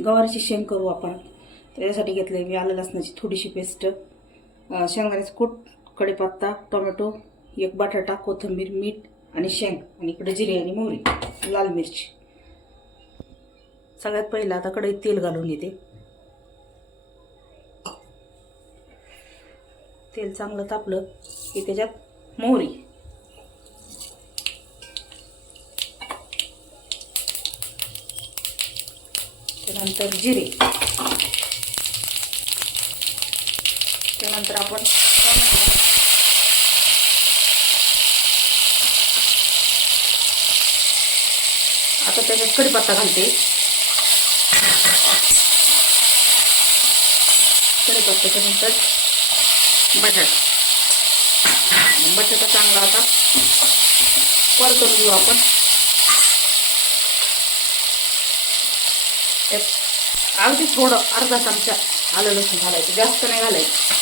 गवारीची शेंग करू आपण. त्याच्यासाठी घेतले मी आलं लसणाची थोडीशी पेस्ट. अं, शेंगदाण्याचं कूट कढीपत्ता टोमॅटो एक बटाटा कोथिंबीर मीठ आणि शेंग. आणि इकडे जिरे आणि मोहरी लाल मिरची. सगळ्यात पहिलं आता कढईत तेल घालून घेते तेल चांगलं तापलं की त्याच्यात मोहरी. त्यानंतर जिरे. त्यानंतर आपण आता त्याच्यात कढीपत्ता घालते. कढीपत्त्याच्या नंतर बटाटा. बटाटा चांगला आता परतून घेऊ आपण. त्यात अगदी थोडं अर्धा चमचा आलं लसूण घालायचं जास्त नाही घालायचं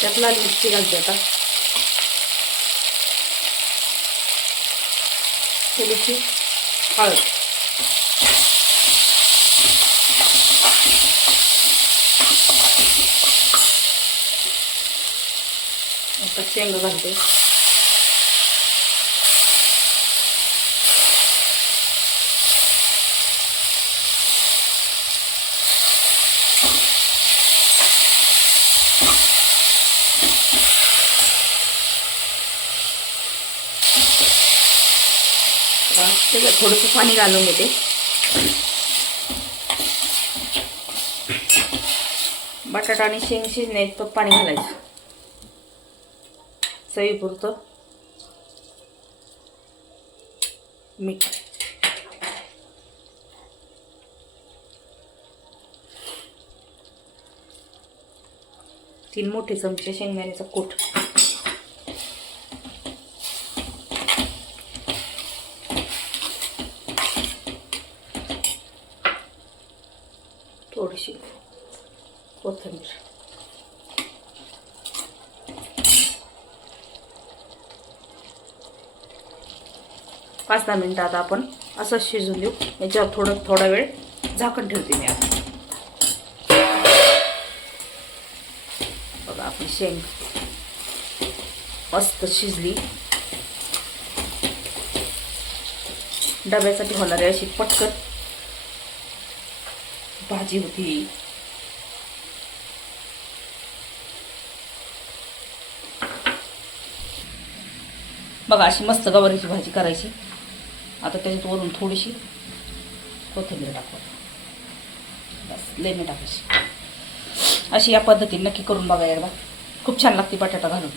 त्यात लाल मिरची घालते आता थोडीशी हळद आता शेंग घालते. थोडंसं पाणी घालून घेते. बटाटा आणि शेंग शिजणे तर पाणी घालायचं. चवीपुरतं मीठ. तीन मोठे चमचे शेंगदाण्याचा कूट. थोडीशी कोथिंबीर. पाच दहा मिनटं आता आपण असं शिजून देऊ. याच्यावर थोडं थोडा वेळ झाकण ठेवते मी आता. बघा आपली शेंग मस्त शिजली. डब्यासाठी होणारी अशी पटकन भाजी होती. बघा अशी मस्त गवारीची भाजी करायची. आता त्याच्यात वरून थोडीशी कोथिंबीर टाकू बस लेणी टाकायची. अशी या पद्धतीने नक्की करून बघा यार बा खूप छान लागते बटाटा घालून.